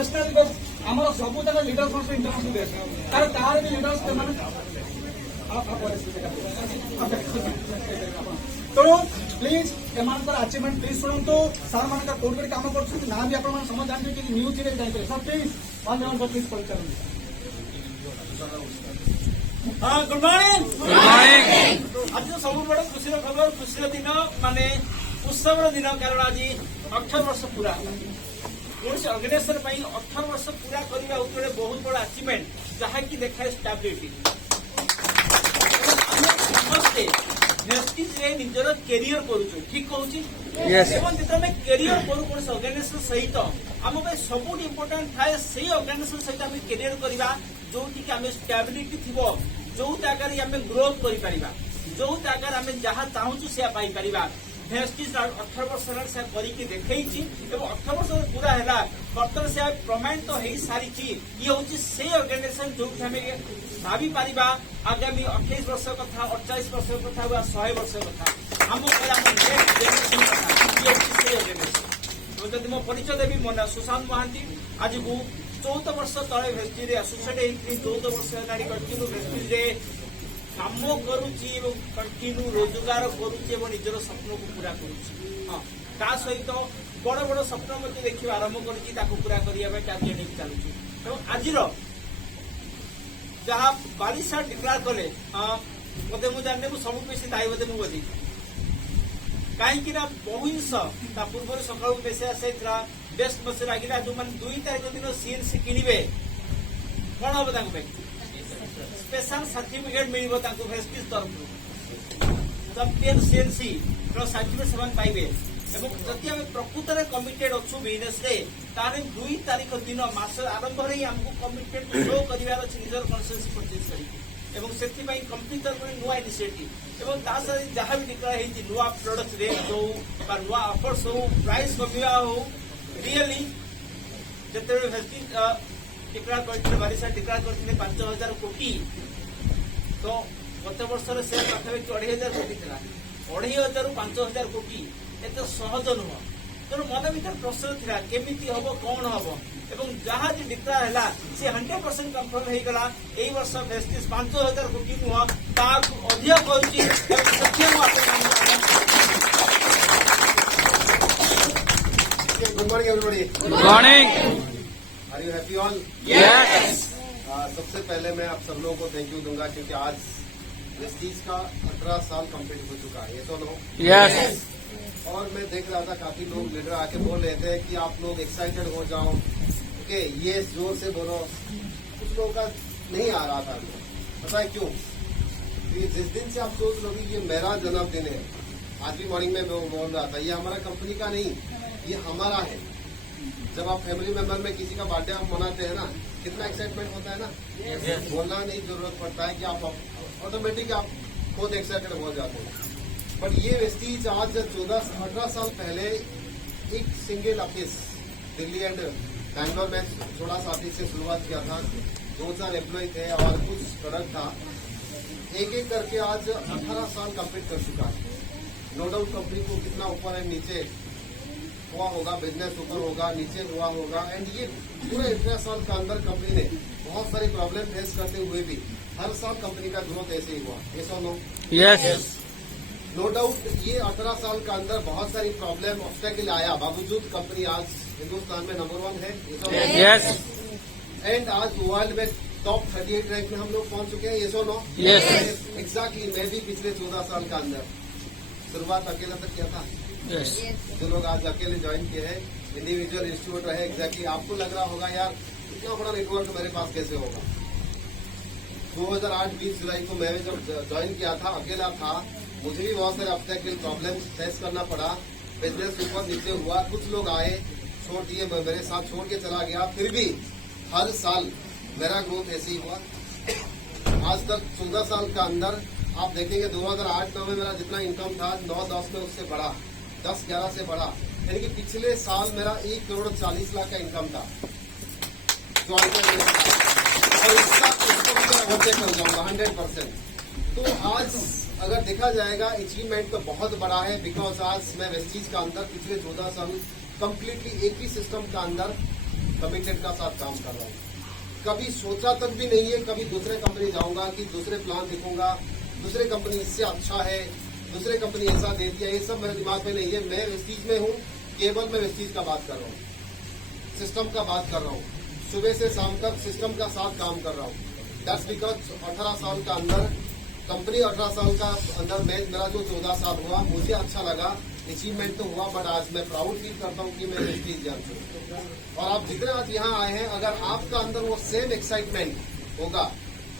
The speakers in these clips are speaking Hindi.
नेशनल आम सब तक लीडर इंटरनेशनल बेस्ट तार भी लीडर्स तेणु प्लीज एम अचिवमेंट प्लीज शुणु सार मान कौन कौन कम कर ना भी आप समझ जानते कि न्यूज जानते सर प्लीज प्लीज परिचय गुड मॉर्निंग आज सब बड़ खुशी खबर खुशी दिन माने उत्सव दिन कारण आज 18 वर्ष पूरा कौन अर्गानाइजेशन 18 वर्ष पूरा करने गोटे बहुत बड़ अचिवमेंट जहाँकि देखाए स्टेबिलिटी समस्ते निजर कैरियर करूँ ठीक कहूँ जो कैरियर करूँ कौन अर्गानाइजेशन सहित आम सब इम्पोर्टाट थाए से अर्गानाइजेशन सहित आम कैरियर करवा जो आम स्टेबिलिटी थी जो जगार आम ग्रोथ कर जो जगार आम जहाँ चाहूँ से पाइपर भेस्टिज 18 वर्ष से करके देखी 18 वर्ष पूरा है बर्तमान से प्रमाणित तो हो सारी ये हूँ से अर्गानाइजेशन जो आम भावी पार आगामी 28 वर्ष कथा 48 वर्ष कथा 100 वर्ष कथा आम जदि मो परिचय देवी मो ना सुशांत महांती आज को 14 वर्ष तले भेस्टिज एसोसिएट 14 वर्ष कंटिन्यू भेस्टिज काम करुच्ची कंटिन्यू रोजगार करुच्ची निजर स्वप्न को पूरा करुच्ची सहित बड़ बड़ स्वप्न देखा आरंभ कर पूरा करने कार्य नहीं चलुची आज जहाँ बारिशा डिक्लेयर कले मत मुझे जाने सब बेसी दायी बोधे मुझे कहीं बहु जिन पूर्व सका बेस आसे बेस्ट बस लगे जो मैंने 2 तारीख दिन सीएनसी किणवे कौन हम स्पेशल सर्टिफिकेट मिल भेस्टिज तरफ चैंपियन सीएनसी सर्टिफिकेट से पाइबे जदि आम प्रकृत में कमिटेड अच्छु बिजनेस 2 तारीख दिन मास आरंभ आमको कमिटेड शो कर निजर कन्सेंस परचेज कर कंपनी तरफ नुआ इनिशिएटिव जहाँ भी डिक्लेयर होती नुआ प्रोडक्ट रेट हो नुआ ऑफर्स हो प्राइस कमिया हो रियली जिते भेस्टिज डिक्लेयर करते बारिशा डिक्लेयर करते 5,000 कोटी तो गत वर्ष से पाखापाखि 2,500 कोटी था 2,500 रु 5,000 कोटी एत सहज नुह तेणु मन भर प्रश्न था केमी हम कौन हम जहाँ जी डिक्लेयर है सी 100% कन्फर्म होगा यही वर्ष भेस्टिज 5,000 कोटी नुह अधिक good morning everybody good morning are you happy all yes सबसे पहले मैं आप सब लोगों को थैंक यू दूंगा क्योंकि आज भेस्टिज का 18 साल कंप्लीट हो चुका है ये तो नो यस और मैं देख रहा था काफी लोग लीडर आके बोल रहे थे कि आप लोग एक्साइटेड हो जाओ ओके ये जोर से बोलो कुछ लोगों का नहीं आ रहा था पता है क्यों जिस दिन से आप सोच लो कि ये मेरा जन्मदिन है आज भी मॉर्निंग में बोल रहा था ये हमारा कंपनी का नहीं ये हमारा है जब आप फैमिली मेंबर में किसी का बर्थडे आप मनाते हैं ना कितना एक्साइटमेंट होता है ना बोलना नहीं जरूरत पड़ता है कि आप ऑटोमेटिक आप खुद एक्साइटेड हो जाते हैं बट ये वेस्टीज आज 18 साल पहले एक single office Delhi and Bangalore में छोटा सा ऑफिस से शुरुआत किया था 2-4 एम्प्लॉय थे और कुछ प्रोडक्ट था एक एक करके आज 18 साल कंप्लीट कर चुका है नो डाउट कंपनी को कितना ऊपर एंड नीचे हुआ होगा बिजनेस ऊपर होगा नीचे हुआ होगा एंड ये पूरे 18 साल के अंदर कंपनी ने बहुत सारी प्रॉब्लम फेस करते हुए भी हर साल कंपनी का ग्रोथ ऐसे ही हुआ ऐसा नो यस नो डाउट ये 18 साल के अंदर बहुत सारी प्रॉब्लम ऑब्स्टेकल आया बावजूद कंपनी आज हिंदुस्तान में नंबर 1 है यस एंड आज वर्ल्ड में टॉप 38 रैंक में हम लोग पहुंच चुके हैं ये सो नो यस एग्जैक्टली मैं भी पिछले 14 साल के अंदर शुरुआत अकेला तक किया था यस जो लोग आज अकेले ज्वाइन किए हैं इंडिविजुअल इंस्टीट्यूट रहे एग्जैक्टली आपको लग रहा होगा यार इतना बड़ा नेटवर्क मेरे पास कैसे होगा 2008 20 जुलाई को मैं जब ज्वाइन किया था अकेला था मुझे भी बहुत सारे ऑब्स्टेकल प्रॉब्लम फेस करना पड़ा बिजनेस ऊपर नीचे हुआ कुछ लोग आए छोड़ दिए मेरे साथ छोड़ के चला गया फिर भी हर साल मेरा ग्रोथ ऐसे ही हुआ आज तक 14 साल का अंदर आप देखेंगे 2008 में मेरा जितना इनकम था 9-10 में उससे बढ़ा 10-11 से बढ़ा यानी कि पिछले साल मेरा 1 करोड़ 40 लाख का इनकम था और इसका होते कर जाऊंगा 100%। तो आज अगर देखा जाएगा अचीवमेंट तो बहुत बड़ा है बिकॉज आज मैं वेस्टीज का अंदर पिछले 14 साल कम्प्लीटली एक ही सिस्टम का अंदर कमिटेड का साथ काम कर रहा हूँ। कभी सोचा तक भी नहीं है कभी दूसरे कंपनी जाऊंगा कि दूसरे प्लान देखूंगा, दूसरे कंपनी इससे अच्छा है, दूसरे कंपनी ऐसा दे दिया, ये सब मेरे दिमाग में नहीं है। मैं वेस्टीज में हूँ, केवल मैं वेस्टीज का बात कर रहा हूँ, सिस्टम का बात कर रहा हूँ, सुबह से शाम तक सिस्टम का साथ काम कर रहा हूँ। दैट्स बिकॉज 18 साल का अंदर कंपनी, 18 साल का अंदर मेरा जो 14 साल हुआ, मुझे अच्छा लगा, अचीवमेंट तो हुआ, बट आज मैं प्राउड फील करता हूँ कि मैं वेस्टीज जान चुका। और आप जितने आज यहाँ आए हैं, अगर आपका अंदर वो सेम एक्साइटमेंट होगा,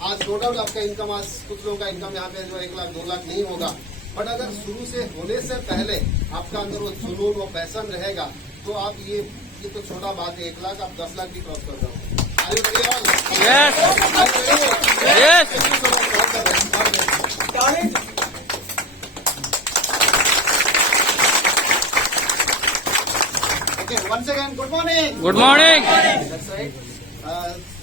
आज नो डाउट आपका इनकम, आज कुछ लोगों का इनकम यहाँ पे जो 1 लाख 2 लाख नहीं होगा, बट अगर शुरू से होने से पहले आपका अंदर वो जुनून, वो पैशन रहेगा, तो आप ये तो छोटा बात है, 1 लाख आप 10 लाख भी क्रॉस कर जाओ। once again, good morning. Good morning. That's right.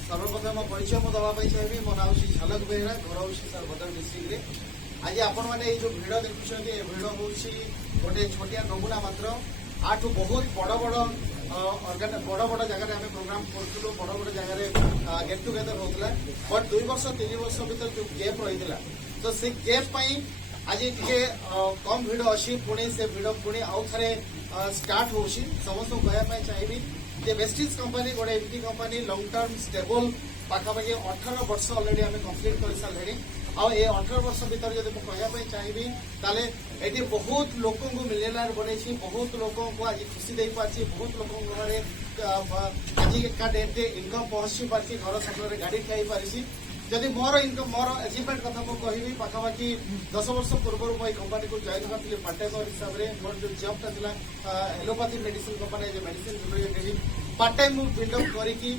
सर्वप्रथम परिचय मु दवा चाहिए। मो नाम श्री झलक बेहरा, घर हूँ सरभद्र डिस्ट्रिक्ट। आज आपण मैंने जो भिड़ देखुं, भिड़ हूँ गोटे छोटिया नमूना मात्र। आठू बहुत बड़ बड़ जगह आम प्रोग्राम करूँ, बड़ बड़ जगह गेट टुगेदर होता, बट 2 वर्ष 3 वर्ष भर जो गैप रही है, तो से गैप आज टे कम भिड़ अच्छी, पुणी से भिड़ पुणी आउ थे स्टार्ट हो समस्त कहना चाहिए जे वेस्टीज कंपनी गोटे एमती कंपनी लंग टर्म स्टेबल पाखापाखि 18 वर्ष अलरेडी आम कम्प्लीट कर सारे। आ 18 वर्ष भर जब कहना चाहिए ताले ये बहुत लोक मिलियनर बनई, बहुत लोक आज खुशी दे पार्टी, बहुत लोक घरे आज का डेट इनकम पहुंची पार्टी, घर सपन गाड़ी खाई पारी। जदि मोर इनकम मोर अचिवमेंट कथा मुझे कहबी, पाखापाखि 10 वर्ष पूर्व मुझे कंपनी को जॉइन करी पार्ट टाइम हिसाब से। मोर जो जॉबटा था allopathy medicine company medicine representative part time build up करके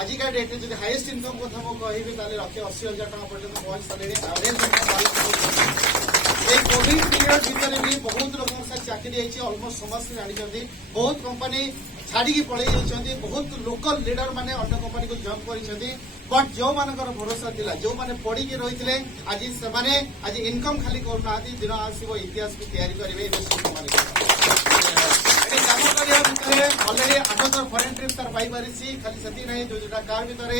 आजिका डेट जो हाईएस्ट इनकम कथा मुझे कहबी ताले 1,80,000 टका पर्यटन पहुंच सारे। कोविड पीरियड भितर भी बहुत लोक चाकरी ऑलमोस्ट समस्त जानते, बहुत कंपनी छाड़ी पलि जाती, बहुत लोकल लीडर मैंने अन्य कंपनी को जॉइन कर, बट जो मानकर भरोसा थिला, जो माने पढ़ी रही थे, आज से आज इनकम खाली करना, दिन आसो इतिहास को तैयारी करेंगे। काम करने अलरेडी 8 फरेन ट्रिप तार पाई पारी, खाली से नहीं, जो कार भितर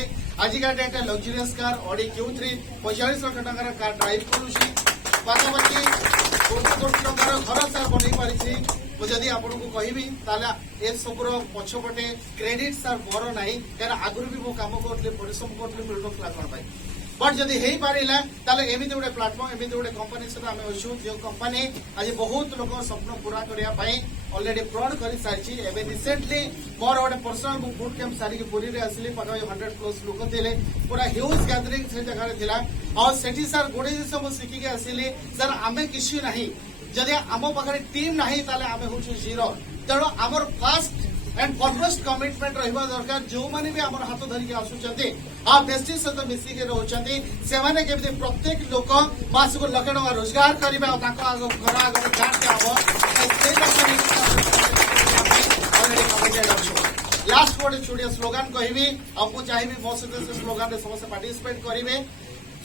आजिका date luxurious car Audi Q3 45 lakh टकर कार ड्राइव करुँची, पाखापाखि 1 कोटी टकर घर सार बन पारी। जदि आपको कहबी ए सबुर पछपटे क्रेडिट सार मोर ना, क्या आगुरी भी मो कम करी परिश्रम करी मिलूला कौन, बट जदि हो पारा एमती गोटे प्लाटफर्म, एमती गोटे कंपनी सहित आम अच्छू, जो कंपनी आज बहुत लोग स्वप्न पूरा करने अलरेडी प्रण कर सारी। रिसेंटली मोर गोटे पर्सनाल बुट कैंप सारी पुरी में आसली, पाखा 100+ लोक थे, पूरा ह्यूज गैदरिंग से जगह था। और सेठी सर गोटे जिस मुझे शिखिक आसली, सर आम कि ना जदि आम पाखे टीम ना आम हूँ जीरो, तेणु आमर फास्ट एंड फरमोस्ट कमिटमेंट रहा दरकार। जो मैंने भी आम हाथ धरिकी आसुच्च आ वेस्टीज सहित मिसिक रोचे, से केमी प्रत्येक लोक मास को 1 लाख टका रोजगार करेंगे, घर आगे लास्ट गोटे छोटिया स्लोगान कहबी, आपको चाहिए मो सहित से स्लोगान समस्त पार्टिसिपेट करेंगे।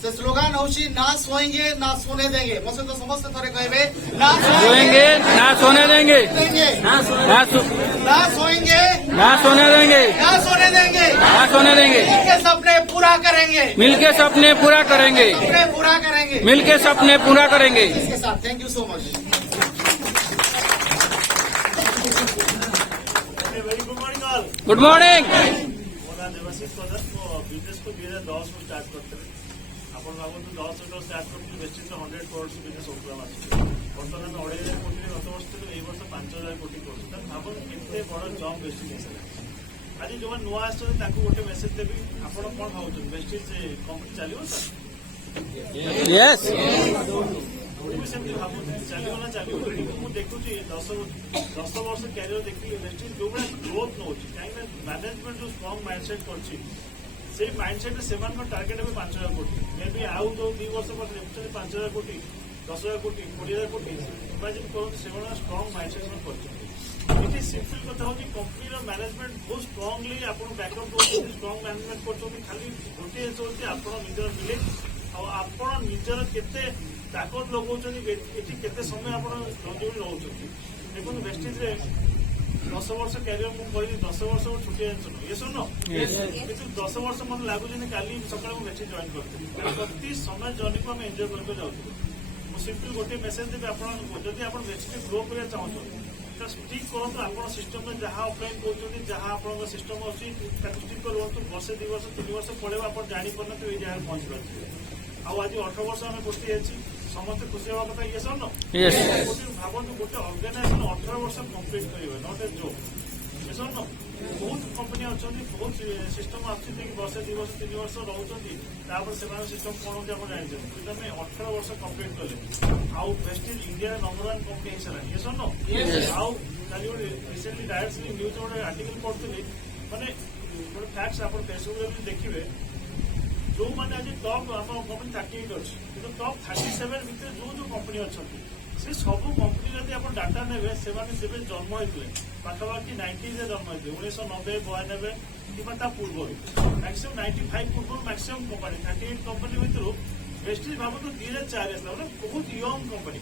से स्लोगान हूँ ना सोएंगे ना सोने देंगे, मो सहित समस्त थे कहे ना सोएंगे ना सोने देंगे, ना सोएंगे ना सोने देंगे, ना सोने देंगे, ना सोने देंगे, मिलके सपने पूरा करेंगे, मिलके सपने पूरा करेंगे, सपने पूरा करेंगे, मिलके सपने पूरा करेंगे। इसके साथ thank you so much. Very good morning all. Good morning. मोर देवाशीष प्रधान, मो बिजनेस को 2010 में स्टार्ट करते ଆପଣ ଭାବନ୍ତୁ 10 ରୁ ଷ୍ଟାର୍ଟ କରିଥିଲି, ବେଷ୍ଟିଜ୍ର 100 crores ବିଜନେସ୍ ହଉଥିଲା ମାସକୁ। ବର୍ତ୍ତମାନ 2,500 କୋଟିରେ ଗତ ବର୍ଷ ଥିଲୁ, ଏଇ ବର୍ଷ 5,000 କୋଟି କରୁଛୁ। ତାହେଲେ ଭାବନ୍ତୁ କେତେ ବଡ଼ ଜମ୍ପ ବେଷ୍ଟିଜ୍ ହେଇସାରିଲା। ଆଜି ଯୋଉମାନେ ନୂଆ ଆସିଛନ୍ତି ତାଙ୍କୁ ଗୋଟେ ମେସେଜ ଦେବି, ଆପଣ କଣ ଭାବୁଛନ୍ତି ବେଷ୍ଟିଜ୍ କମ୍ପାନୀ ଚାଲିବ ସାର୍? यस ମୁଁ ବି ସେମିତି ଭାବୁଛି ଚାଲିବ ନା ଚାଲିବ। କିନ୍ତୁ ମୁଁ ଦେଖୁଛି 10 ବର୍ଷ କ୍ୟାରିୟର ଦେଖିଲି ବେଷ୍ଟିଜ୍ ଯୋଉଭଳିଆ ଗ୍ରୋଥ ନେଉଛି, କାହିଁକିନା ମ୍ୟାନେଜମେଣ୍ଟ ଯୋଉ ଷ୍ଟ୍ରଙ୍ଗ ମାଇଣ୍ଡସେଟ୍ କରିଛି, से माइंडसेट से टार्गेट है 5,000 कोटी, मे भी आउ जो 2 वर्ष पर 5,000 कोटी 10,000 कोटी 20,000 कोटी इमेजिन करूँ, से स्ट्रंग माइंडसेट ये सिंपल कथा हूँ कंपनी मैनेजमेंट बहुत स्ट्रंगली आप बैकअप कर स्ट्रंग मैनेजमेंट कर खाली गोटे जिन आप निजर विलेज आप निजर केते ताकत लगे ये केते समय आप लंजीवी नौ देखो वेस्टेज 10 वर्ष क्यारियर ମୁଁ କହିଲି 10 ବର୍ଷ ଗୋଟେ ଛୋଟିଆ ଜିନିଷ ନୁହଁ ଏ ଶୁଣ କିନ୍ତୁ 10 ବର୍ଷ ମତେ ଲାଗୁଛି ଯେ କାଲି ସକାଳେ ମୁଁ ବେଶୀ ଜଏନ୍ କରିଥିଲି ପ୍ରତି ସମୟ ଜର୍ଣ୍ଣିକୁ ଆମେ ଏନ୍ଜୟ କରିବାକୁ ଯାଉଥିଲୁ ମୁଁ ସିମ୍ପଲି ଗୋଟେ ମେସେଜ ଦେବି ଆପଣଙ୍କୁ ଯଦି ଆପଣ ବେଶୀ ଗ୍ରୋ କରିବା ଚାହୁଁଛନ୍ତି ତ ଠିକ୍ କରନ୍ତୁ ଆପଣ ସିଷ୍ଟମରେ ଯାହା ଅପ୍ଲାଇନ୍ କରୁଛନ୍ତି ଯାହା ଆପଣଙ୍କ ସିଷ୍ଟମ ଅଛି ତାକୁ ଠିକ୍ ରୁହନ୍ତୁ ବର୍ଷେ 2 ବର୍ଷ 3 ବର୍ଷ ପଳେଇବ ଆପଣ ଜାଣିପାରୁନଥିବେ ଏଇ ଜାଗାରେ ପହଞ୍ଚି ପାରୁଥିବେ ଆଉ ଆଜି 18 ବର୍ଷ ଆମେ ପୋଷ୍ଟି ଯାଇଛି ସମସ୍ତେ ଖୁସି ହେବା କଥା ଇଏ ସର Yes. ଭାବନ୍ତୁ ଗୋଟେ ଅର୍ଗାନାଇଜେସନ 18 ବର୍ଷ କମ୍ପ୍ଲିଟ୍ କରିବେ ନଟ୍ ଏ ଜୋକ୍ ଏ ସର ବହୁତ କମ୍ପାନୀ ଅଛନ୍ତି ବହୁତ ସିଷ୍ଟମ ଆସୁଛି କି ବର୍ଷେ 2 ବର୍ଷ 3 ବର୍ଷ ରହୁଛନ୍ତି ତାପରେ ସେମାନଙ୍କ ସିଷ୍ଟମ କଣ ହଉଛି ଆପଣ ଜାଣିଛନ୍ତି କିନ୍ତୁ ଆମେ 18 ବର୍ଷ କମ୍ପ୍ଲିଟ୍ କଲେ ଆଉ ପ୍ରେଷ୍ଟିଜ୍ ଇଣ୍ଡିଆର ନମ୍ବର 1 କମ୍ପାନୀ ହେଇସାରିଲାଣି ଏ ସର ଆଉ କାଲି ଗୋଟେ ରିସେଣ୍ଟଲି ଡାଇରେକ୍ଟଲି ନ୍ୟୁଜ୍ ଗୋଟେ ଆର୍ଟିକଲ ପଢୁଥିଲି ମାନେ ଗୋଟେ ଫ୍ୟାକ୍ଟ ଆପଣ ଫେସବୁକରେ ବି ଦେଖିବେ ଯୋଉମାନେ ଆଜି ଟପ୍ ଆମ କମ୍ପାନୀ 38 ଅଛି କିନ୍ତୁ ଟପ୍ 37 ଭିତରେ ଯୋଉ କମ୍ପାନୀ ଅଛନ୍ତି ସେ ସବୁ କମ୍ପାନୀ ଯଦି ଆପଣ ଡାଟା ନେବେ ସେମାନେ ସେବେ ଜନ୍ମ ହେଇଥିଲେ ପାଖାପାଖି 90s ଜନ୍ମ ହେଇଥିଲେ 1990 92 କିମ୍ବା ତା ପୂର୍ବରୁ ମ୍ୟାକ୍ସିମମ୍ 95 ପୂର୍ବରୁ ମ୍ୟାକ୍ସିମମ୍ କମ୍ପାନୀ 38 କମ୍ପାନୀ ଭିତରୁ ପ୍ରେଷ୍ଟିଜ୍ ଭାବନ୍ତୁ 2004 ଆସିଲା ମାନେ ବହୁତ ୟଙ୍ଗ କମ୍ପାନୀ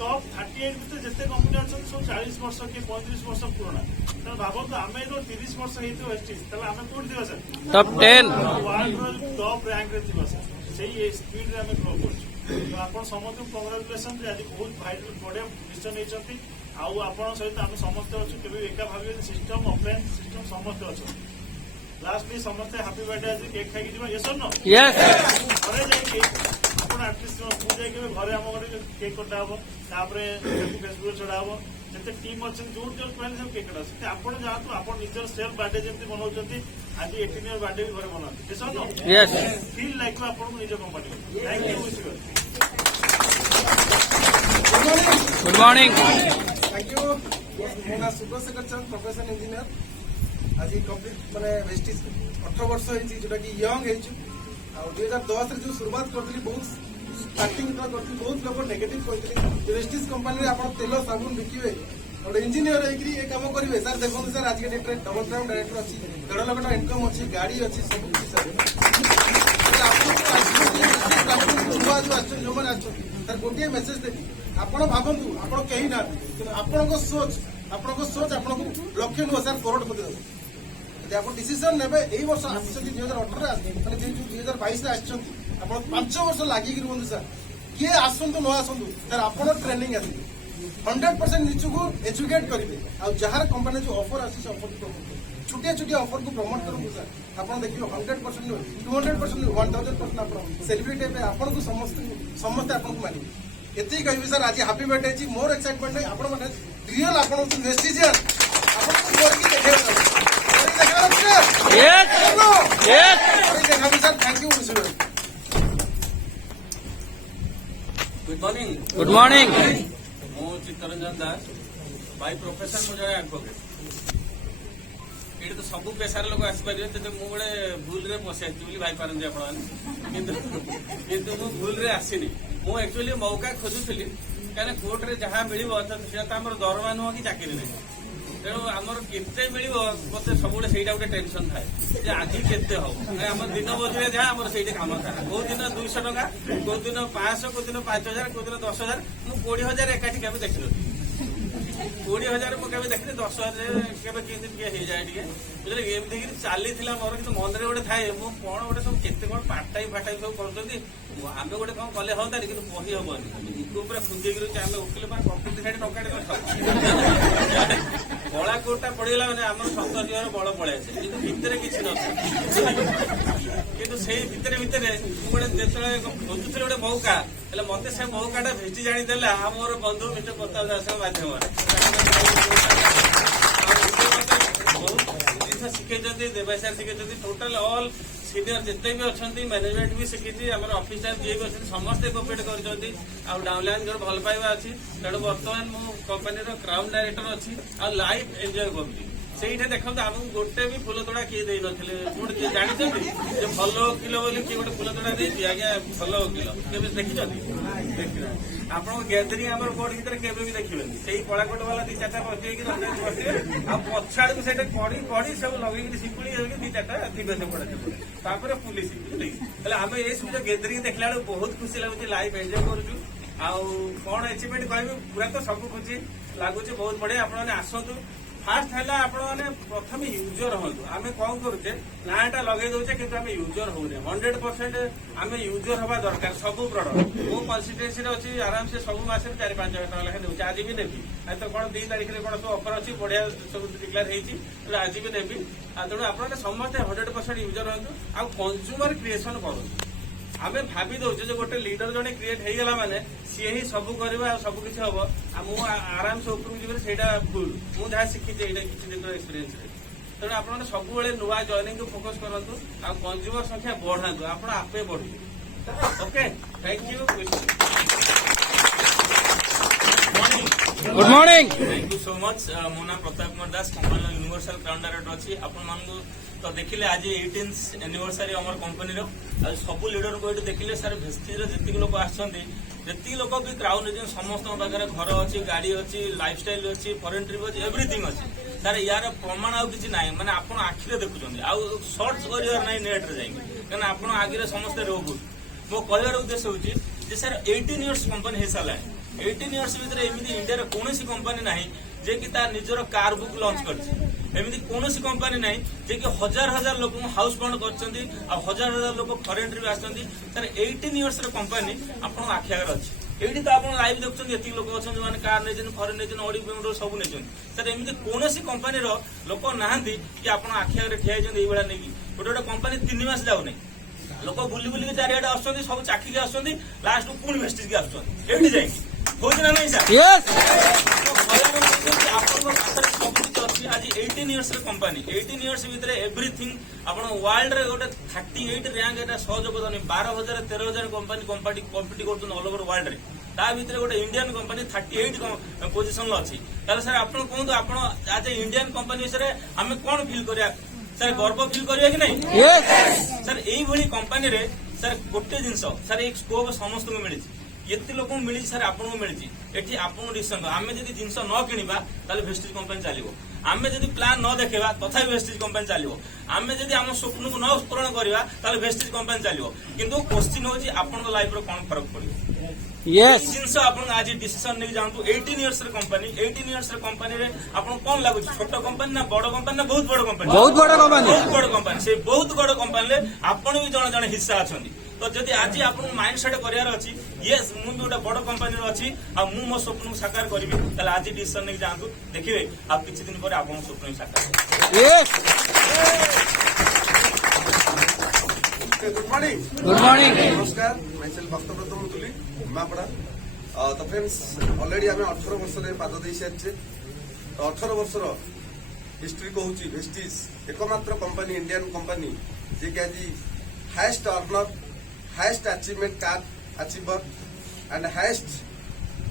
ଟପ୍ 38 ଭିତରେ ଯେତେ କମ୍ପାନୀ ଅଛନ୍ତି ସବୁ 40 ବର୍ଷ କି 35 ବର୍ଷ ପୁରୁଣା ତେଣୁ ଭାବନ୍ତୁ ଆମେ ଯେତେବେଳେ 30 ବର୍ଷ ହେଇଥିବ ପ୍ରେଷ୍ଟିଜ୍ ତାହେଲେ ଆମେ କୋଉଠି ଥିବା ସାର୍ Top 10. ୱାର୍ଲଡର ଟପ୍ ରାଙ୍କରେ ଥିବା ସାର୍ ସେଇ ସ୍ପିଡରେ ଆମେ ଗ୍ରୋ କରୁଛୁ ତ ଆପଣ ସମସ୍ତଙ୍କୁ କଂଗ୍ରାଚୁଲେସନ ଯେ ଆଜି ବହୁତ ବଢିଆ ଡିସିସନ ନେଇଛନ୍ତି ଆଉ ଆପଣଙ୍କ ସହିତ ଆମେ ସମସ୍ତେ ଅଛୁ କେବେ ଏକା ଭାବିବେନି ସିଷ୍ଟମ ଅଫଲାଇନ ସିଷ୍ଟମ ସମସ୍ତେ ଅଛନ୍ତି ଲାଷ୍ଟଲି ସମସ୍ତେ ହାପି ବାର୍ଥଡେ ଆଜି କେକ୍ ଖାଇକି ଯିବା ଏ ସର Yes. ଘରେ ଯାଇକି ଆପଣ ଆଟଲିଷ୍ଟ ମୁଁ ଯାଇକି ଘରେ ଆମ ଘରେ କେକ୍ କଟା ହବ ତାପରେ ଫେସବୁକରେ ଛଡା ହବ ଯେତେ ଟିମ୍ ଅଛନ୍ତି ଯୋଉ ଯୋଉ ପ୍ଲାନ୍ ସବୁ କେକ୍ କଟା ସେତେ ଆପଣ ଯାଆନ୍ତୁ ଆପଣ ନିଜର ସେଲ୍ଫ ବାର୍ଥଡେ ଯେମିତି ବନାଉଛନ୍ତି ଆଜି 18 ଇୟର ବାର୍ଥଡେ ବି ଘରେ ବନାନ୍ତୁ ଏ ସର Yes. ଫିଲ୍ ଲାଗିବ ଆପଣଙ୍କୁ ନିଜ company thank you wish you Good morning. Thank you मो ना सुब्रशेखर चंद प्रोफेशनल इंजीनियर आज कम्प्लीट माने वेस्टिज 18 वर्ष होइछि जोटा कि यंग हेइछु आ 2010 रे जो शुरुआत करथली बहुत स्टार्टिंग तो करथली बहुत लोग नेगेटिव कहथली वेस्टिज कंपनी रे आपण तेल साबुन बिकिवे और इंजीनियर हेकरी ए काम करिवे सर देखो सर आज के डेट रे डबल क्राउन डायरेक्टर अछि 1.5 लाख टका इनकम अछि गाड़ी अछि सब कुछ सर जो मैंने सर गोटे मेसेज देवी ଆପଣ ଭାବନ୍ତୁ ଆପଣ କେହି ନାହାନ୍ତି କିନ୍ତୁ ଆପଣଙ୍କ ସୋଚ ଆପଣଙ୍କୁ ଲକ୍ଷ ନୁହଁ ସାର୍ କରୋଡ଼ପତି ଦେବ ଯଦି ଆପଣ ଡିସିସନ ନେବେ ଏଇ ବର୍ଷ ଆସିଛନ୍ତି 2018 ମାନେ 2022 ରେ ଆସିଛନ୍ତି ଆପଣ 5 ବର୍ଷ ଲାଗିକି ରୁହନ୍ତୁ ସାର୍ କିଏ ଆସନ୍ତୁ ନ ଆସନ୍ତୁ ସାର୍ ଆପଣ ଟ୍ରେନିଂ ଆସିବେ 100% ନିଜକୁ ଏଜୁକେଟ୍ କରିବେ ଆଉ ଯାହାର କମ୍ପାନୀ ଯୋଉ ଅଫର ଆସିଛି ଅଫରକୁ ପ୍ରମୋଟ କରିବେ ଛୋଟିଆ ଅଫରକୁ ପ୍ରମୋଟ କରନ୍ତୁ ସାର୍ ଆପଣ ଦେଖିବେ 100% 200% 1000% ଆପଣ ସେଲିବ୍ରିଟି ହେବେ ଆପଣଙ୍କୁ ସମସ୍ତେ ଆପଣଙ୍କୁ ମାନିବେ ଏତିକି କହିବି ସାର୍ ଆଜି ହାପି ବାର୍ଥଡେ ଅଛି ମୋର ଏକ୍ସାଇଟମେଣ୍ଟ ନାହିଁ ଆପଣ ମାନେ ରିଅଲ ଆପଣ ହଉଛନ୍ତି ଭେଷ୍ଟିଜିଆନ ଆପଣଙ୍କୁ କରିକି ଦେଖେଇବା Yes. Yes. ଦେખાବି sir thank you good morning Good morning. मु चित्तरंजन दास बाय प्रोफेशन मु जड़े एडवोकेट ये तो सब पेशार लोक आसपारे तेज मु गोटे भूल रे पशि बोली भाई पारती आप भूल रे आसनी मु एक्चुअली मौका खोजुली कहीं कोर्ट रे जहाँ मिल दरमा नुह कि चाकरी नहीं तेणु आमर केते मिल मत सब से गोटे टेंशन थाए आज केते हम आम दिन मजुरिया जहाँ आम से काम था कौ दिन 200 टका कौ दिन 500 कौ दिन 5000 कौ दिन 10,000 मुझे 20,000 एकाठी केवे देखी 20,000 मुझे देखी 10,000 केवे किए हो जाए बुझे एमती चली मोर कि मन में गोटे थाए मु कौन गोटे सब केते कौन पार्ट टाइम सब कर आम गोटे कौन कले हाँ कि कही हेनी पूरा खुंदी आम उठिले कंप्लीट साइड टंका कला कोटा पड़ेगा मैंने आम सतर्क बल पड़े आसे कि भितर किसी न से भितर गोटे जो खोजुली गोटे मौका हेल्ले मत से मौकाटा भेटी जाणीदेला मोर बंधु मिस्टर प्रताप दास माध्यम बहुत जिन शिखे देवासार शिखे टोटाल ऑल सीनियर जिते भी अच्छा मैनेजमेंट भी शिखी आम ऑफिस स्टाफ जी भी अच्छे समस्ते कोऑपरेट कर डाउनलाइन जो भल पाइबा अच्छी तेणु बर्तमान मो कंपनी क्राउन डायरेक्टर अच्छी आ लाइफ एंजॉय करुँगी से देखो आमको गोटे भी फुल तोड़ा किए दे नथिले जानते भल वकिल बोली किए गोटे फुल तोड़ा देती आज्ञा भल वकिल केवे देखी आप गैदरिंग आम बोर्ड भितर केवे भी देखिए से कलाकोट वाला 2-4 बसे पछाड़ को पढ़ी सब लगे शिकुड़ी 2-4 थी पड़े पुलिस आम ये सब गैदरिंग देखला बहुत खुशी लगुच लाइफ एंजॉय करुचु आउ कौन अचिवमेंट कह पूरा तो सब खुशी लगुच बहुत बढ़िया आपने आसतु फास्ट है आपण मैंने प्रथम यूजर हूँ आम कौन करुचे नाटा लगे दौचे कि आम यूजर होने 100% आम यूजर हवा दरकार सब प्रडक्ट मो कन्स्टिट्यूएंसी अच्छी आराम से सब मास 4-5 हजार टका लेखे दूचे आज भी देवी आज तो कौन 2 तारीख में कौन सब अफर अच्छी बढ़िया सब डिक्लेयर होती आज भी देवी तेणु आप समस्ते 100% यूजर हूँ आ कंज्यूमर क्रिएसन करूँ आम भावी दौचे जो गोटे लीडर जड़े क्रिएट हो गला माने सी ही सब करवा सब किसी हम आ आराम से उपरକୁ ଯିବି ସେଇଟା ଭୁଲ ମୁଁ ଯାହା ଶିଖିଛି ଏଇଟା କିଛି ଦିନର ଏକ୍ସପିରିଏନ୍ସ ରେ ତେଣୁ ଆପଣ ସବୁବେଳେ ନୂଆ ଜଏନିଂ କୁ ଫୋକସ କରନ୍ତୁ ଆଉ କନଜ୍ୟୁମର ସଂଖ୍ୟା ବଢାନ୍ତୁ ଆପଣ ଆପେ ବଢିବେ okay thank you good morning thank you so much मो नाम Pratap Kumar Das company Universal Crown director अच्छी आपण तो देखिले आज 18th एनिवर्सरी आम कंपनी सब लीडर को देखिले सर भेस्टिज जी लोक आती लोक भी क्राउन रीजन समस्त पाखे घर अच्छी गाड़ी अच्छी लाइफस्टाइल अच्छी फॉरेन ट्रिप अच्छी एवरीथिंग अच्छी सर यार प्रमाण आउ किसी ना माने आप आखिरे देखुं आउ सर्च कर नेट रे जाइए आप आगे समस्ते रोबुट मो कहर उद्देश्य हूँ सर 18 इयर्स कंपनी हो सारा 18 इयर्स भितर एमती इंडिया कौन कंपनी ना जे कि तार निजर कार बुक लॉन्च करती कौन कंपनी ना जे कि हजार हजार लोक हाउस बंद कर हजार हजार लोक फॉरेन ट्रिप आसती सर 18 इयर्स कंपनी आप आखि आगे अच्छी ये तो आप लाइव देखते ये लोक अच्छा जो कार नहीं फॉरेन नहीं ऑडी बेंगलोर सब नहीं सर एमती कौन कंपनी लोक ना कि आप आखि आगे ठिया ये नहीं गोटे गोटे कंपनी 3 मास जाऊनी लोक बुली बुलिक चारिआडे आसुच्च सब चाखिक आसुच्च लास्ट पुणी भेस्टिज की आसुच्च एठी जाइए होची ना नहीं सर यस आज 18 इयर्स कंपनी 18 इयर्स भितर एवरीथिंग आपण वर्ल्ड रे गोटे 38 रैंक एटा सहयोग बदनी 12,000 13,000 कंपनी कॉम्पिट करछन ऑल ओवर वर्ल्ड रे ता भितर गोटे इंडियन कंपनी 38 पोजीशन अच्छी ताले सर आपण कहंतु आपण आज इंडियन कंपनी विषय आमे कोन फील करिया सर गर्व फील करिया कि नहीं यस सर एई भली कंपनी रे सर गोटे जिंस सर एक स्कोप समस्त को मिली ये लोक मिली सर आपको मिली एटी आपको डिसीजन आम जब जिन न किणवा ताले भेस्टिज कंपनी चलो आम जब प्लान न देखा तथा भेस्टिज कंपनी चलो आम जब आम स्वप्न को न पूरण करवा ताले भेस्टिज कंपनी चलो किंतु क्वेश्चन हूँ आपन लाइफ कौन फरक पड़ो यस जिनस आप आज डिसीजन नहीं जातु 18 इयर्स कंपनी 18 इयर्स कंपनी रे आपन कौन लगुच छोट कंपनी ना बड़ कंपनी ना बहुत बड़ कंपनी बहुत बड़ कंपनी बहुत बड़ कंपनी से बहुत बड़ कंपनी ले आपन भी जण जण हिस्सा अछंती तो जदि आज आपन माइंड सेट करियार अछि यस मु भी गोटे बड़ कंपनी रे अछि आ मु मो स्वप्न को साकार करबी ताले आज डिसीजन नहीं जातु देखिबे आप किछि दिन पर आपन स्वप्न साकार yes good morning good morning नमस्कार मैं भक्तव्रत मुतुली निमापड़ा तो फ्रेंड्स ऑलरेडी आम 18 वर्ष पाद दे सारी तो 18 वर्षर हिस्ट्री कहूँ भेस्टिज एकमात्र कंपनी इंडियन कंपनी जे कि आज highest earner highest achievement card achiever and highest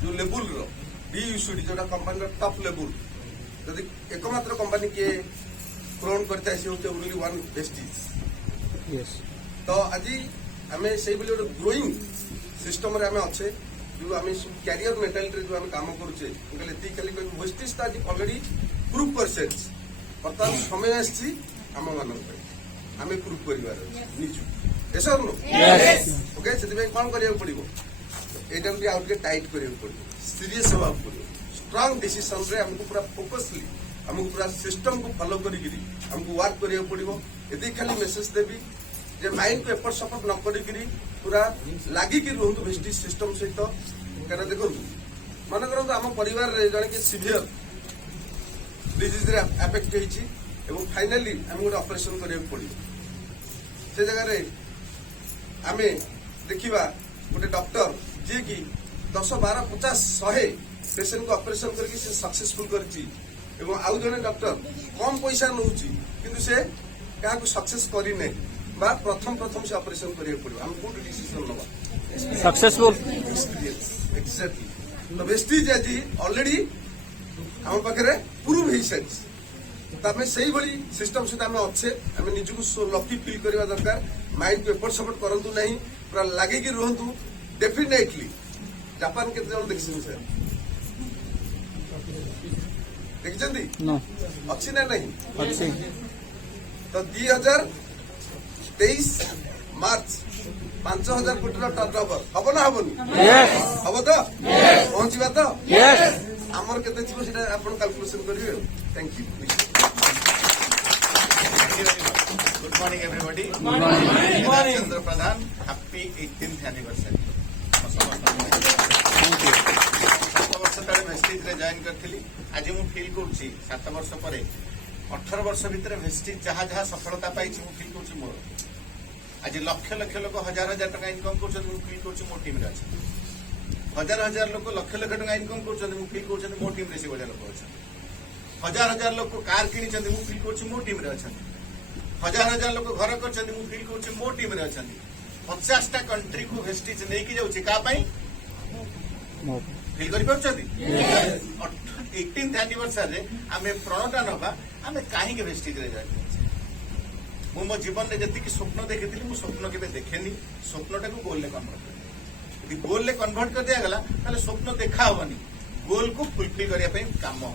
जो लेवल रो BUCD जोटा कंपनी टॉप लेवल जदि एकमात्र कंपनी के पूरण करता है ओनली वन भेस्टिज यस तो आज आम से गोटे ग्रोइंग सिस्टम रे आम अच्छे जो आम कैरियर मेंटालिटी जो आम काम करुचे खाली वेस्टिज तो आज ऑलरेडी प्रूव कर सारी बर्तमान समय आसी आम मान आम प्रूव कर निजु ऐसा नो ओके से कौन करा पड़ो यहाँ आउ टाइट करा पड़ो सीरीयस होगा पड़ो स्ट्रांग डिसीजन रे हमको पूरा फोकसली हमको पूरा सिस्टम को फॉलो करी हमको वर्क करा पड़ो ये खाली मेसेज देवी जे माइंड को एपट सपोर्ट न करी पूरा लागिक रुहतु भेस्टिज सिस्टम सहित क्या देखो मन कर आम परिवार जड़े कि सीवियर डिजीज एफेक्ट होती फाइनाली आम गोटे ऑपरेशन करा पड़ो से जगह आम देखा गोटे डॉक्टर जी की 10, 12, 50, 100 पेसेंट को ऑपरेशन करके सक्सेसफुल कर आउ जड़े डॉक्टर कम पैसा नौ कि से क्या सक्सेस करना बा प्रथम से ऑपरेशन करिया पड़ो हम गुड डिसीजन नवा सक्सेसफुल एक्सपीरियंस एक्जेक्टली तो वेस्टिज आज ऑलरेडी हम पाखे प्रूव हो सारी तो आम से सिस्टम सहित आम अच्छे आम निजको लकी फिल करवा दरकार माइंड को एपट सपोर्ट करूँ ना पूरा लगे रुहतु डेफिनेटली जापान के देखी सर देखी अच्छी ना नहीं अच्छी तो 2023 मार्च 5,000 कोटी टर्न ओवर हम ना हेनी यस हम तो पहुंचवा तो यस आमर केते छिबो सेटा आपण कैलकुलेशन करिवे thank you good morning everybody Chandra Pradhan happy 18th anniversary 7 वर्ष तले वेस्टिज रे जॉइन करथिली आज मु फील करछि 7 वर्ष परे 18 वर्ष भितर वेस्टिज जहाँ जहाँ सफलता पाई मु फील करछि मोर आज लक्ष लक्ष लोक हजार हजार टका इनकम करछन मु फील करछि मो टीम रे अछि हजार हजार लोक लक्ष लक्ष टका इनकम करछन मु फील करछि मो टीम रे से बडा लोक अछि हजार हजार लोक कार किनिछन मु फील करछि मो टीम रे अछि हजार हजार लोक घर करछन मु फील करछि मो टीम रे अछि 50 टा कंट्री को वेस्टिज नै कि जाउछि का पई फील करि परछथि 18th एनिवर्सरी रे आमे प्रणटा नबा आमे काहे के वेस्टिज रे जाय मु मो जीवन में जति स्वप्न देखी मु स्वप्न के देखेनी स्वप्नटा को गोल में कन्वर्ट कर यदि गोल में कन्वर्ट कर दिया गला ताले स्वप्न देखा होनी गोल को फुलफिल करने काम हो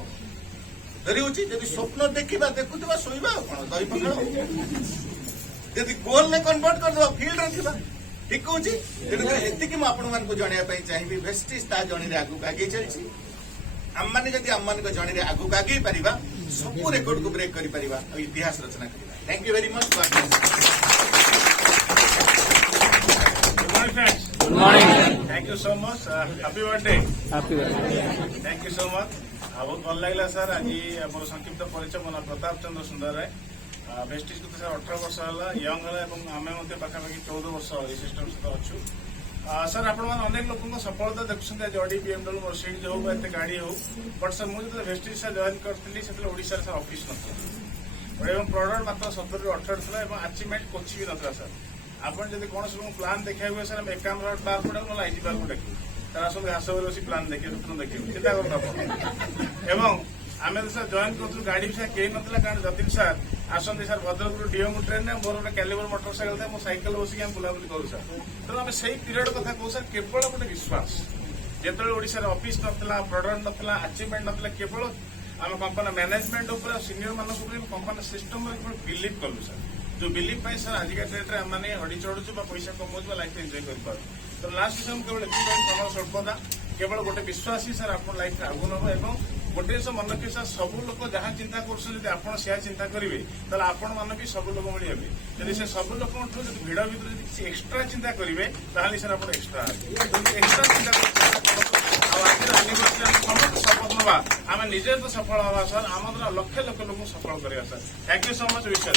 धरी होची यदि स्वप्न देखिबा देखुतबा सोइबा कोन दही पखाड़ यदि गोल में कन्वर्ट कर दबा फील्ड रखिबा ठीक होची एति कि मु आपन मान को जणिया पई चाहिबी वेस्टिज ता जणी रे आगु आगे चलछि हम माने जदि हम मान को जणी रे आगु आगे परिबा सब रिकॉर्ड को ब्रेक करि परिबा इतिहास रचना करिबा thank you very much Good morning, friends. Good morning. Thank you so much. Happy birthday. Happy birthday. Thank you so much. बहुत भल लगे सर आज मोर संक्षिप्त परिचय मो ना प्रताप चंद्र सुंदर राय वेस्टिज को सर 18 वर्ष है यंग है आम पाखापाखि 14 वर्ष ये सिस्टम सहित अच्छु सर आपण अनेक लोक सफलता देखुं अडी बीएमडब्ल्यू मर्सिडीज हो गाड़ी हो बट सर मुझे वेस्टिज से जॉइन करी से ओडिशा सर ऑफिस ना प्रडक्ट मात्र 17 ରୁ 18 था अचिवमेंट कोची भी ना सर आप कौन प्लान देखा हुए सर एकाम पार्क पड़ा ना आईटी पार्क देखिए सर आस घास बस प्लान देखिए स्वप्न देखिए चिंता करूँ आम सर जॉइन करूँ गाड़ी भी कहीं ना कारण जतिन सर आसती सर भद्रक डीएम ट्रेन मोर गोटे कैलिबर मोटरसाइकेल था साइकेल बसिक आम बुलाबुली करूँ सर तेणु आम से पीरियड कथा कहूँ सर केवल गोटे विश्वास जिते ओडिशा ऑफिस नाला प्रडक्ट नाला अचिवमेंट नाला केवल आम कंपनी मैनेजमेंट सीनियर मानक कंपनी सिस्टम बिलीव कलु सर जो बिलीव पाई सर आजिका डेट में आम हड़ी चढ़ुचु पैसा कमाऊ लाइफ एंजॉय कर तो लास्ट समय केवल समय स्वल्पता केवल गोटे विश्वास ही सर आप लाइफ में आगु नब गोटे जिन मन रखिए सर सब लोग जहाँ चिंता कर चिंता करेंगे तो आपण मान भी सब लोग मिले हे जब से सब लोग भिड़ भर किसी एक्सट्रा चिंता करेंगे ताली सर आप एक्सट्रा एक्सट्रा चिंता आज एनिवर्सरी समस्त शपथ नवा आम निजे तो सफल हवा सर आम द्वारा लक्ष लक्ष लोग सफल करा sir thank you so much विश्वास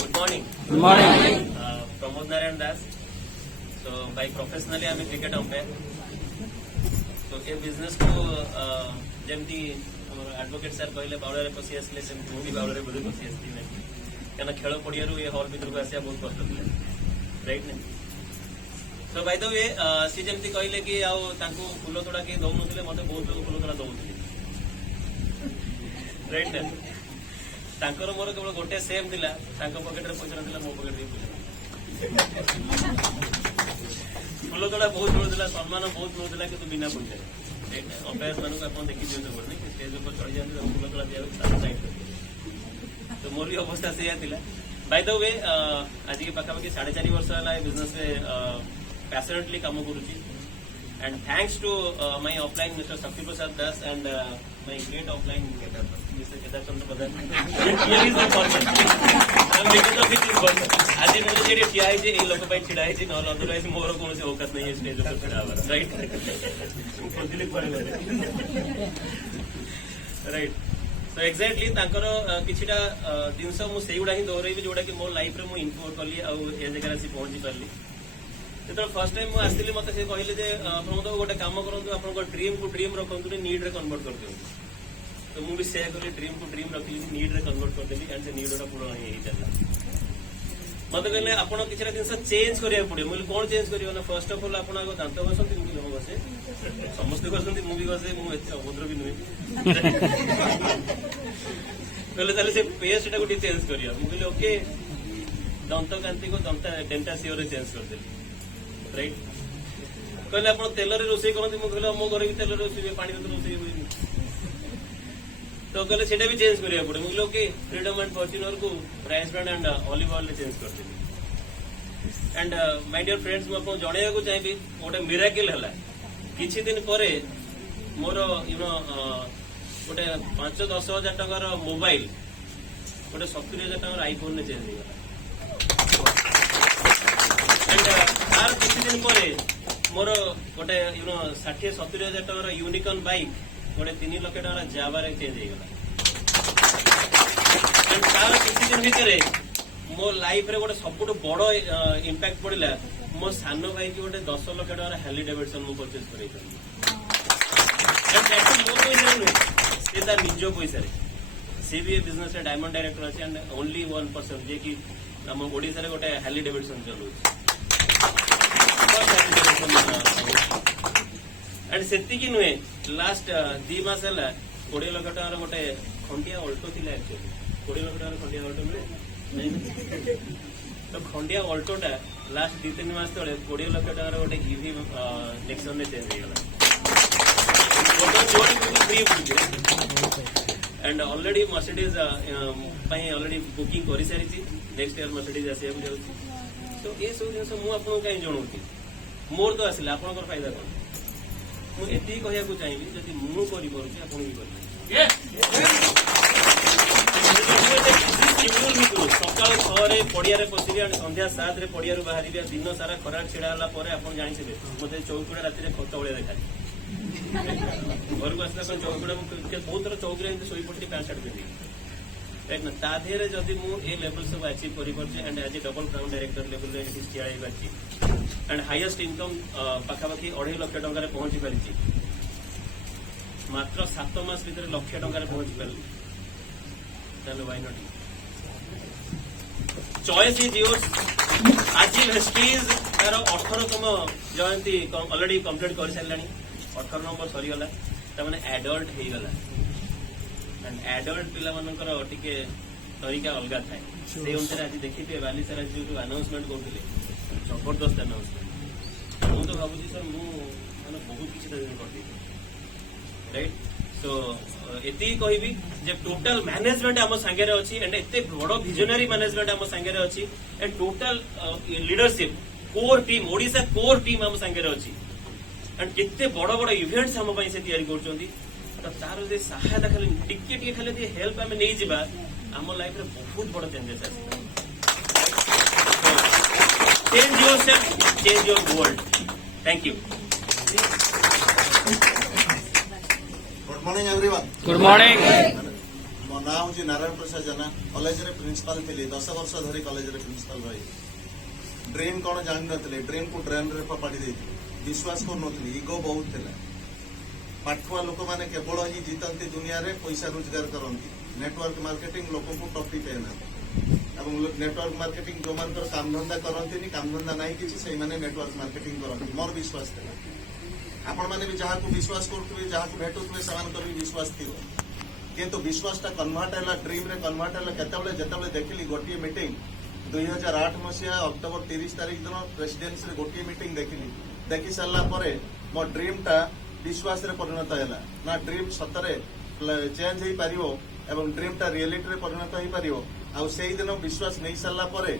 good morning Good morning. Pramod Narayan Das तो बाय प्रोफेशनली आम क्रिकेट अंपायर तो ये बिजनेस को जमती एडवोकेट सर कहले बाउल पशि आसले मुझे बाउल बोधे पशि आसती क्या खेल पड़िया ये हॉल भर को आसा बहुत कष्ट था राइट ना तो भाई तो ये सी जमी कहले कि फूल तोड़ा किए दौन मत बहुत लोग फूल तोड़ा दौले राइट ना तांकर मोर केवल गोटे सेम थिला पकेट रे पैसा ना मो पकेट फूल तोड़ा बहुत मिलूला सम्मान बहुत मिलूला कि बिना पैसा अंपायर मान को देखी दिखाते पड़े स्टेज ऊपर चढ़ी जाते फूल तोड़ा दिया साइड तो मोर भी अवस्था से बाय द वे आज के पाखापाखि 4.5 वर्ष है बिजनेस में पैशनेटली काम करुच्ची and thanks to my upline mister Shakti Prasad Das and my great upline mister Kedar Chandra Pradhan आज मुझे ठिया है लोक छिड़ा है ना अदरवाइज मोर कौन औकात नहीं है स्टेज ऊपर छिड़ा राइट राइट तो एक्जाक्टली किछिटा जिनस मुझे गुड़ा ही दोहरइबी जोड़ा कि मो लाइफ रे मु इनक्लूड कली आ जगह आसी पहुंची पारली जो फर्स्ट टाइम मुझे मत से कहले प्रमोद गोटे काम करूँ आप ड्रीम को ड्रीम रखुद नीड रे कन्वर्ट कर दिखाँ तो मुझे सेया कली ड्रीम को ड्रीम रखी नीड रे कन्वर्ट करदेली एंड से नीड गुटा पूर्ण हो चलला मत कहले आप किसी जिन चेंज करा पड़े मुझे कौन चेंज कर फर्स्ट अफ ऑल आप दांत घसती मुझे हम घसे समस्ते घसती मुझे घसे मुझे अभद्र भी नुहे कहले से पेस्ट टाक चेंज करा मुझे ओके दंत कांति को डेंटा सीओ रे चेंज करदेली राइट कहले आप तेल रोसे करते मुझे मो घर भी तेल रोसे पानी रोसे हुए तो कहले सेटा भी चेंज करा पड़े मुझे ओके फ्रीडम एंड फॉर्च्यूनर को rice brand and olive oil change करदेली एंड माय डियर फ्रेंड्स मुझे जनइबा चाहिए गोटे मिराकिल है କିଛି ଦିନ ପରେ ମୋର ଗୋଟେ 5-10 ହଜାର ଟଙ୍କାର ମୋବାଇଲ ଗୋଟେ 70,000 ଟଙ୍କାର ଆଇଫୋନ ରେ ଚେଞ୍ଜ ହେଇଗଲା। ତାର କିଛି ଦିନ ପରେ ମୋର ଗୋଟେ 60-70,000 ଟଙ୍କାର ୟୁନିକର୍ନ ବାଇକ୍ ଗୋଟେ 3 ଲକ୍ଷ ଟଙ୍କାର ଜାବାରେ ଚେଞ୍ଜ ହେଇଗଲା। ତାର କିଛି ଦିନ ଭିତରେ ମୋ ଲାଇଫ ରେ ଗୋଟେ ସବୁଠୁ ବଡ ଇମ୍ପାକ୍ଟ ପଡିଲା। ମୋ ସାନ ଭାଇକି ଗୋଟେ 10 ଲକ୍ଷ ଟଙ୍କାର ହାର୍ଲି ଡେଭିଡସନ ମୁଁ ପରଚେଜ କରେଇଥିଲି। ମୋ ପଇସାରେ ନୁହେଁ, ସେ ତା ନିଜ ପଇସାରେ। ସେ ବି ଏ ବିଜନେସ ରେ ଡାଇମଣ୍ଡ ଡାଇରେକ୍ଟର ଅଛି ଆଣ୍ଡ ଓନଲି 1% ଯିଏକି ଆମ ଓଡିଶାରେ ଗୋଟେ ହାର୍ଲି ଡେଭିଡସନ ଚଲାଉଛି। ଆଣ୍ଡ ସେତିକି ନୁହେଁ, ଲାଷ୍ଟ 2 ମାସ ହେଲା 20 ଲକ୍ଷ ଟଙ୍କାର ଗୋଟେ ଖଣ୍ଡିଆ ଅଲ୍ଟୋ ଥିଲା। ଆକ୍ଚୁଆଲି 20 ଲକ୍ଷ ଟଙ୍କାର ଖଣ୍ଡିଆ ଅଲ୍ଟୋ ମିଳେ ତ ଖଣ୍ଡିଆ ଅଲ୍ଟୋଟା ଲାଷ୍ଟ 2-3 ମାସ ତଳେ 20 ଲକ୍ଷ ଟଙ୍କାର ଗୋଟେ ଇଭି ନେକ୍ସନ ରେ ଚେଞ୍ଜ ହେଇଗଲା। And already Mercedes already booking कर सारी नेक्स्ट इयर मर्सिडीज आसा जाऊँगी। तो ये सब जिन मुझे कहीं जनाऊँगी मोर तो आसिला आपंकर फायदा कौन मुझे कहूँ चाहिए जब मुझे भी सका 6 पड़िया पशिबी संध्या 7 पड़िया बाहर दिन सारा खरा छिड़ा आप जानते मत चौकुड़ा राति खत भाया देखा घर को आसला चौकुड़ा बहुत थर चौकी शोई पड़ी पैंट सार्ट पिंधि राइट ना ता देहरे जदि मुझे लेवल सब अचीव कर एंड आज डबल क्राउन डायरेक्टर लेवल ठिया पार्टी एंड हाईएस्ट इनकम पाखापाखि 2.5 लाख टंका पहुंची पारी मात्र 7 मास भीतर लक्ष टंका पहुंची पारि why not choice is yours. आज वेस्टीज तार 18तम जयंती ऑलरेडी कंप्लीट कर सारा 18 नंबर सरीगला ताने एडल्ट हो गला एंड एडल्ट पिला मानकर टिके तरीका अलग थाए से अनुसार आज देखिए बालीसार जो अनाउंसमेंट करते जबरदस्त अनाउंसमेंट मुझे तो भावी सर मुझे बहुत किसी कर राइट सो एति कहबी जे टोटल मैनेजमेंट आम सांगे अच्छी एंड एत बड़ विजनरी मैनेजमेंट आम सांगे अच्छी and total leadership core team Odisha core team आम सांगे अच्छी एंड केते बड़ बड़ इवेंट्स हम से तैयारी कर तार जे सहायता खाली टिके खाली हेल्प आम नहीं जावा आम लाइफ रे बहुत बड़ चेंजेस आस change yourself change your world. Thank you. Good morning everyone. Good morning. मो ना हूँ नारायण प्रसाद जेना कॉलेज रे प्रिंसिपल थी 10 वर्ष धरी कॉलेज रे प्रिंसिपल रही ड्रीम कौन जान नी ड्रीम को ड्रेन रे फपाड़ी देती विश्वास कर इगो बहुत थे पाठुआ लोक मैंने केवल ही जीतती दुनिया रे पैसा रोजगार करती नेटवर्क मार्केटिंग लोक को टॉपी पेना नेटवर्क मार्केटिंग जो मान काम धंदा करती काम धंदा नहीं किसी से नेटवर्क मार्केटिंग करती मोर विश्वास था आपण मैंने भी जहाँ को विश्वास करुवे जहाँ को भेटुवे से भी विश्वास थी किंतु विश्वासटा कन्वर्ट है ड्रीम रे कन्वर्ट है केतबले देखिली गोटे मीटिंग 2008 मसीहा अक्टोबर 30 तारीख दिन प्रेसिडेंसी रे गोटे मीटिंग देखिली देखी सारा पर मो ड्रीम टा विश्वास रे परिणत है ना ड्रीम सतरे चेंज हो पार एवं ड्रीम टा रियलिटी रे परिणत हो पार आई दिन विश्वास नहीं सारा पर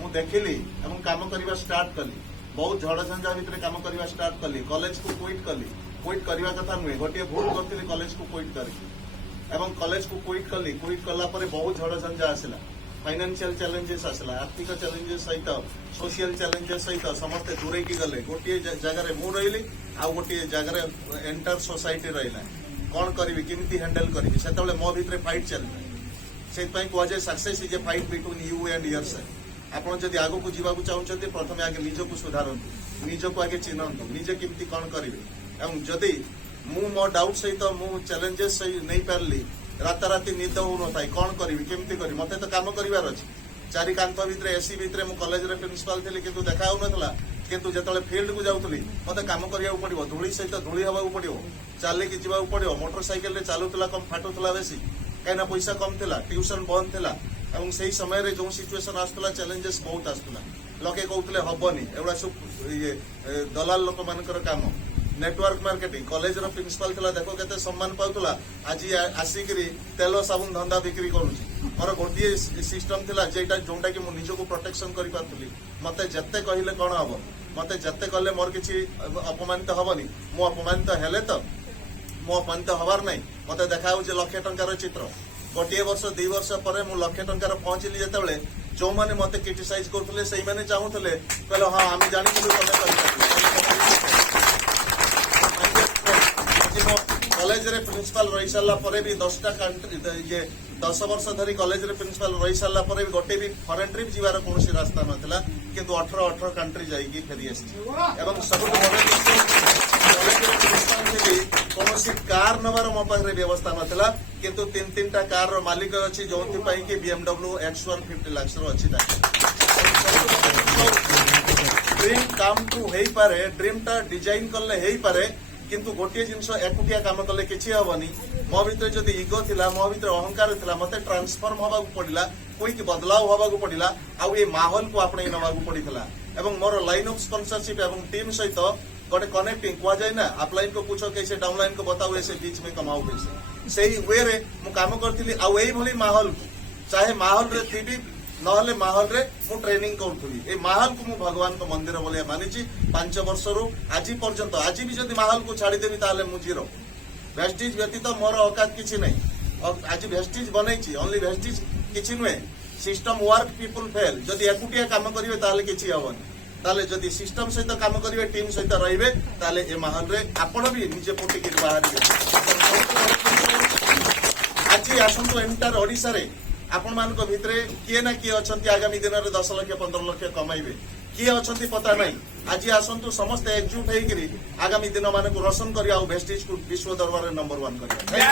मु देखिली एवं काम करवा स्टार्ट कली बहुत झड़ झंझा भितर काम करवा स्टार्ट कली कॉलेज को क्विट करवा कथा नुहे गोटे भूल करती कॉलेज को क्विट करके एवं कॉलेज को क्विट कली क्विट कला बहुत झड़ झंझा आसला फाइनेंशियल चैलेंजेस आसला आर्थिक चैलेंजेस सहित सोशल चैलेंजेस सहित समस्ते दूरे की गले गोटे जगह मु रही आउ गोटे जगह एंटर सोसाइटी रहा कौन करी किमती हैंडल करी से मो भितर फाइट चलता से कहुए success is a fight between you and yourself आपड़ जब आग को जावाक चाहते प्रथम आगे निजक सुधारतु निजक आगे चिन्हतु निजे किमती कौन करेंगे एवं जदि मु मो डाउट सहित मु चैलेंजेस नहीं पार्ली राताराति निद हो न था कौन करी केमती करी मत तो काम करार अच्छी चारि कांथ भितर एसी भितर मु कॉलेज रे प्रिंसिपल थी किंतु देखा होनथला किंतु जतले फील्ड को जाउथली मते काम करिया पड़िबो धूली सहित धूली हवा पड़िबो चालिकी जीवा पड़िबो मोटरसाइकिल रे चालुतला कम फाटुतला बेसी कहीं पैसा कम थिला ट्यूशन बंद थिला एवं सही समय रे जो सिचुएशन आसुला चैलेंजेस बहुत आसुला लोके कहउतले हबनी एवडा सब ये दलाल लोक मानकर काम नेटवर्क मार्केटिंग कॉलेज रो प्रिंसिपल थिला देखो केते सम्मान पाउतला आज आसिकरी तेल साबुन धंदा बिक्री करूची मोर गोटे सिस्टम थिला जेटा जोंटा कि मु निजको प्रोटेक्शन करि पातली मते जत्ते कहिले कोन हबो मते जत्ते कले मोर किछि अपमानित हबनी मु अपमानित हेले तो मु अपमानित हबार नहीं मते देखाऊ जे लक्ष टंकार चित्र गोटे वर्ष 2 वर्ष पर मु लक्ष टंकार पहुंचली जेतेबेले जो माने मते क्रिटिसाइज करथले सेही माने चाहूथले कहले हां आमी जानि कि कॉलेज रे प्रिंसिपल रही सारा पर भी 10टा कंट्री ये 10 वर्ष धरी कॉलेज रे प्रिंसिपल रही सारा पर भी गोटे भी फॉरेन ट्रिप जीवार कौन रास्ता नथिला किंतु 18 कंट्री जाइकी फेरी आसी एवं सब कौन कार नबार मो पाखे व्यवस्था नथिला किंतु 3-3टा कार रो मालिक अछि जोंथि पई कि BMW X1 50 लाख रो अछि ड्रीम काम टू हेई पारे ड्रीम टा डिजाइन करले हेई पारे किंतु गोटे जिनस एकुटिया काम कले किछि हबनी मो भितर जदि इगो थिला मो भितर अहंकार थिला मते ट्रांसफॉर्म हबा पड़िला कोई की बदलाव हबा पड़िला आउ ए माहौल को आपणे नबा पड़िला एवं मोर लाइन ऑफ स्पॉन्सरशिप एवं टीम सहित गोटे कनेक्टिंग कुआ जाए ना अपलाइन को पूछो कैसे डाउनलाइन को बताओ ऐसे बीच में कमाओ कैसे सही वे रे मु काम करथिली आउ एई भली माहौल को चाहे माहौल रे थीबी नहले माहौल रे मु ट्रेनिंग करूथली ए माहौल को मु भगवान को मंदिर बोलिया मानिची 5 वर्ष रु आज पर्यंत आज भी जदि माहौल को छाड़ी देबी ताले मु जीरो वेस्टिज व्यतीत मोर औकात किछि नै आज वेस्टिज बनैछि ओनली वेस्टिज किछि नुए सिस्टम वर्क पीपल फेल जदि एकुटिया काम करिवे ताले किछि हबनी ताले जदि सिस्टम सहित काम करिवे टीम सहित रहिबे ताले ए माहौल रे आपण भी निजे पोटी के बाहर आज आसंतो एंटार ओडिसा रे आपण मान भितर किए ना किए अच्छा आगामी दिन में 10 लाख 15 लाख कमाइबे किए अच्छा पता नहीं आज आसतु समस्ते एकजुट होकर आगामी दिन मान को रोशन करिया और वेस्टिज को विश्व दरबार में नंबर 1 करिया।